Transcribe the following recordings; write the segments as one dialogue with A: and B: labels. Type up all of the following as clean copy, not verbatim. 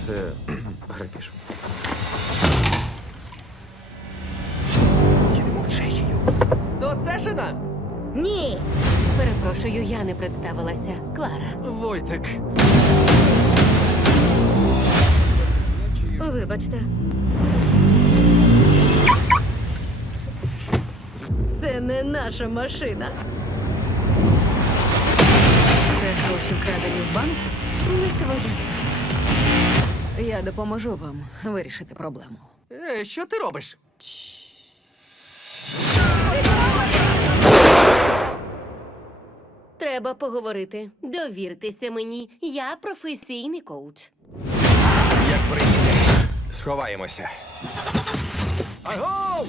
A: Це грабіж.
B: Їдемо в Чехію.
C: То це жена?
D: Ні. Перепрошую, я не представилася. Клара.
C: Войтик.
D: Вибачте. Це не наша машина.
E: Це гроші вкрадені в банку?
D: Не твоя справа.
E: Я допоможу вам вирішити проблему.
C: Що ти робиш?
D: Треба поговорити. Довіртеся мені. Я професійний коуч.
B: Як приїде, сховаємося. Агов!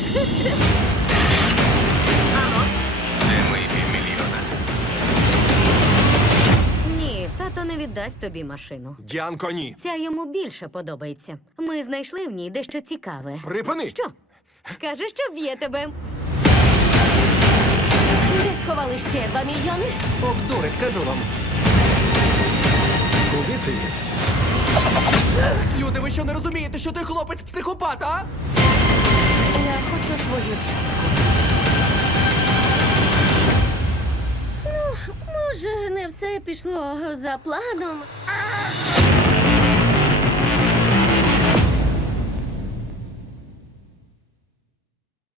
B: Де мої півмільйона?
D: Ні, тато не віддасть тобі машину.
B: Діанко, ні.
D: Ця йому більше подобається. Ми знайшли в ній дещо цікаве.
B: Припини!
D: Що? Каже, що б'є тебе. Де сховали ще 2 мільйони?
C: Обдурить, кажу вам.
B: Куди це їде?
C: Люди, ви що не розумієте, що той хлопець психопат, а?
D: Я хочу свою частку. Ну, може, не все пішло за планом.